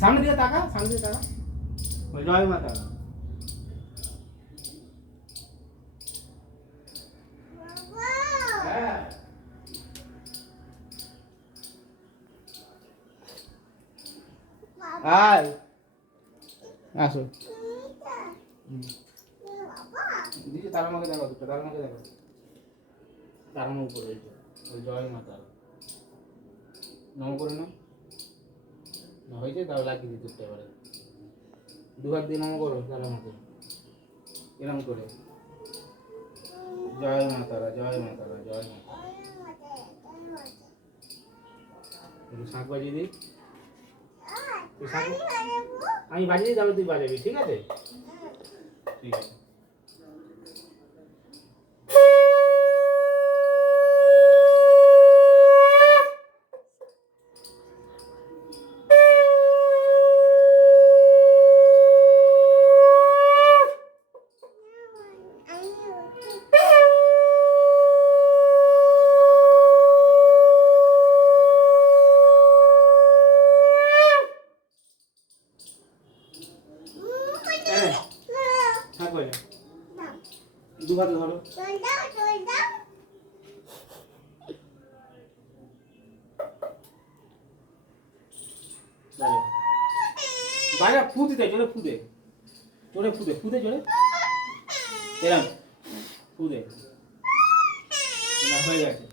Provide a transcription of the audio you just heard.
সামনে দিয়ে তাকা, সামনে দিয়ে তাকা। জয় মাতা। হ্যাঁ আয় আসো। দিদি তার আমাকে দেখো, দুটো তার আমাকে দেখো, তার আমার উপরে ওই জয় মাতা নম করে নাও। হয়েছে তাও লাগিয়ে দিতে হতে পারে। দু হাত দিয়ে নম করো তার আমাকে এরম করে। জয় মাতারা, জয় মাতারা, জয় মাতারা। শাঁখ বাজিয়ে দিই, আমি বাজিয়ে দিই, তাহলে তুই বাজাবি, ঠিক আছে? ঠিক আছে। দু হাতে ধরো। বাইরে ফু দিতে, জোরে ফু দে, জোরে ফু দে, ফু দে জোরে, এরম ফু দে। হয়ে গেছে।